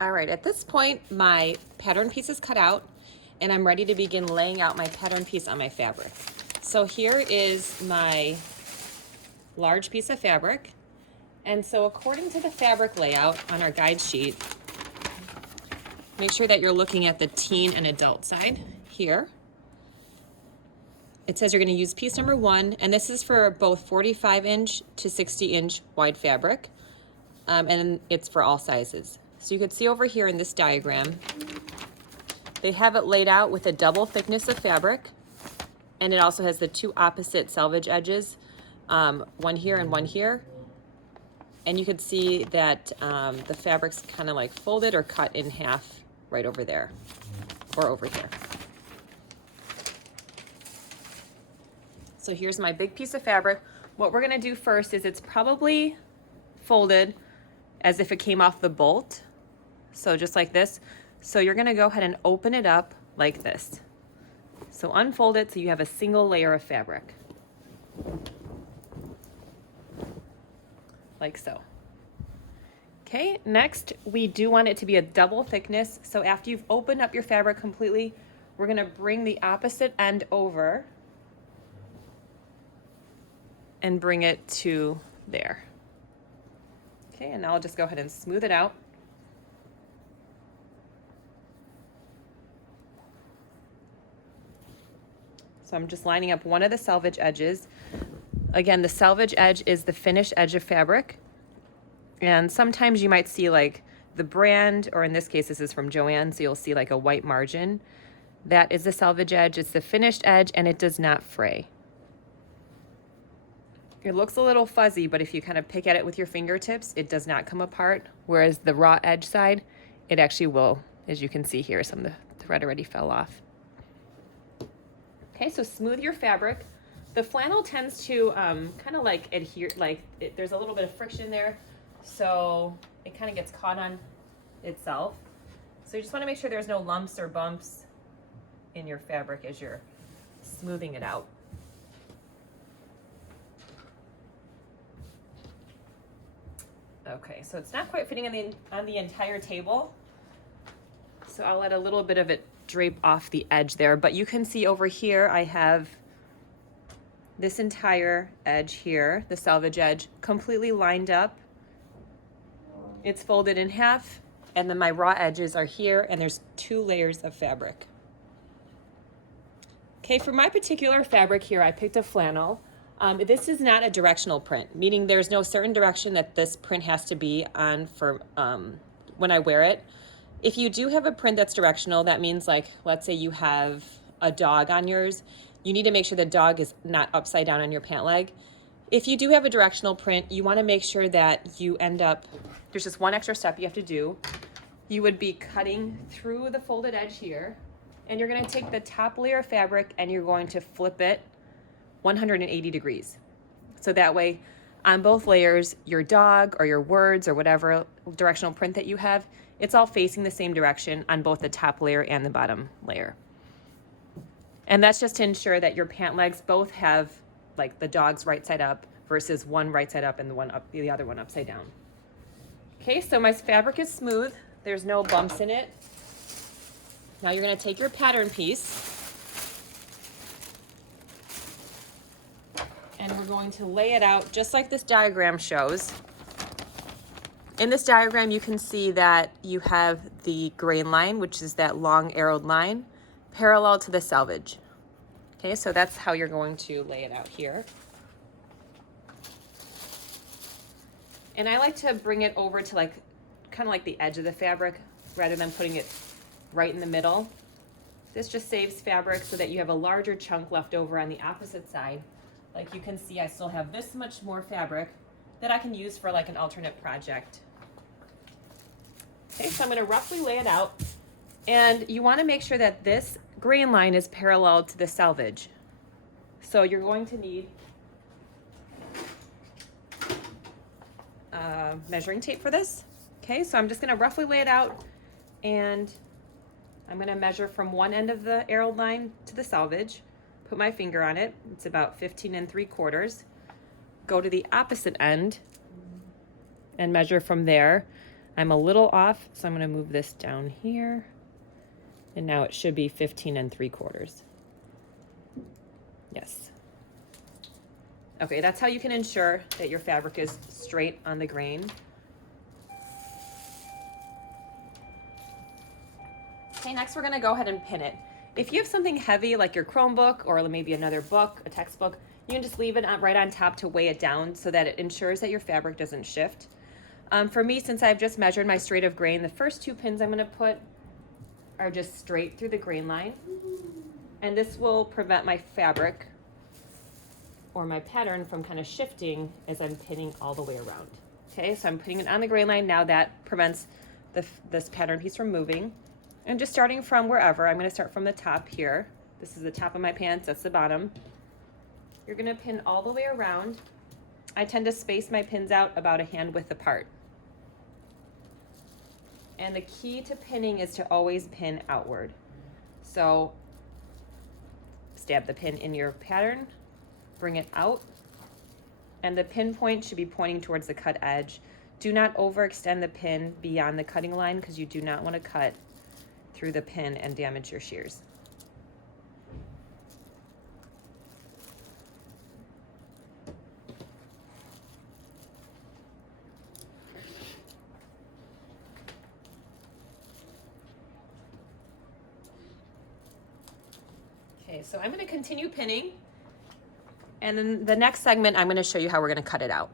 All right, at this point, my pattern piece is cut out and I'm ready to begin laying out my pattern piece on my fabric. So here is my large piece of fabric. And so according to the fabric layout on our guide sheet, make sure that you're looking at the teen and adult side here. It says you're going to use piece number 1, and this is for both 45-inch to 60-inch wide fabric, and it's for all sizes. So you could see over here in this diagram, they have it laid out with a double thickness of fabric, and it also has the 2 opposite selvage edges, one here and one here. And you could see that the fabric's kind of like folded or cut in half right over there or over here. So here's my big piece of fabric. What we're gonna do first is it's probably folded as if it came off the bolt. So just like this. So you're gonna go ahead and open it up like this. So unfold it so you have a single layer of fabric. Like so. Okay, next we do want it to be a double thickness. So after you've opened up your fabric completely, we're gonna bring the opposite end over and bring it to there. Okay, and now I'll just go ahead and smooth it out. So I'm just lining up one of the selvage edges. Again, the selvage edge is the finished edge of fabric. And sometimes you might see like the brand, or in this case, this is from Joann, so you'll see like a white margin. That is the selvage edge, it's the finished edge, and it does not fray. It looks a little fuzzy, but if you kind of pick at it with your fingertips, it does not come apart. Whereas the raw edge side, it actually will. As you can see here, some of the thread already fell off. Okay, so smooth your fabric. The flannel tends to kind of like adhere, there's a little bit of friction there, so it kind of gets caught on itself. So you just want to make sure there's no lumps or bumps in your fabric as you're smoothing it out. Okay, so it's not quite fitting on the entire table. So I'll let a little bit of it drape off the edge there, but you can see over here I have this entire edge here, the selvage edge, completely lined up. It's folded in half, and then my raw edges are here, and there's 2 layers of fabric. Okay, for my particular fabric here, I picked a flannel. This is not a directional print, meaning there's no certain direction that this print has to be on for when I wear it. If you do have a print that's directional, that means like, let's say you have a dog on yours, you need to make sure the dog is not upside down on your pant leg. If you do have a directional print, you want to make sure that you end up, there's just one extra step you have to do. You would be cutting through the folded edge here, and you're going to take the top layer of fabric and you're going to flip it 180 degrees. So that way, on both layers, your dog or your words or whatever directional print that you have, it's all facing the same direction on both the top layer and the bottom layer. And that's just to ensure that your pant legs both have like the dog's right side up versus one right side up and the other one upside down. Okay, so my fabric is smooth. There's no bumps in it. Now you're going to take your pattern piece and we're going to lay it out just like this diagram shows. In this diagram, you can see that you have the grain line, which is that long arrowed line, parallel to the selvage. Okay, so that's how you're going to lay it out here. And I like to bring it over to like, kind of like the edge of the fabric rather than putting it right in the middle. This just saves fabric so that you have a larger chunk left over on the opposite side. Like you can see, I still have this much more fabric that I can use for like an alternate project. Okay, so I'm going to roughly lay it out. And you want to make sure that this grain line is parallel to the selvage. So you're going to need measuring tape for this. Okay, so I'm just going to roughly lay it out, and I'm going to measure from one end of the arrowed line to the selvage, put my finger on it, it's about 15 3/4, go to the opposite end and measure from there. I'm a little off, so I'm going to move this down here. And now it should be 15 3/4. Yes. Okay, that's how you can ensure that your fabric is straight on the grain. Okay, next we're gonna go ahead and pin it. If you have something heavy like your Chromebook or maybe another book, a textbook, you can just leave it right on top to weigh it down so that it ensures that your fabric doesn't shift. For me, since I've just measured my straight of grain, the first 2 pins I'm gonna put are just straight through the grain line. And this will prevent my fabric or my pattern from kind of shifting as I'm pinning all the way around. Okay, so I'm putting it on the grain line. Now that prevents this pattern piece from moving. And just starting from wherever, I'm gonna start from the top here. This is the top of my pants, that's the bottom. You're gonna pin all the way around. I tend to space my pins out about a hand width apart. And the key to pinning is to always pin outward. So stab the pin in your pattern, bring it out, and the pin point should be pointing towards the cut edge. Do not overextend the pin beyond the cutting line because you do not want to cut through the pin and damage your shears. Okay, so I'm going to continue pinning, and then the next segment I'm going to show you how we're going to cut it out.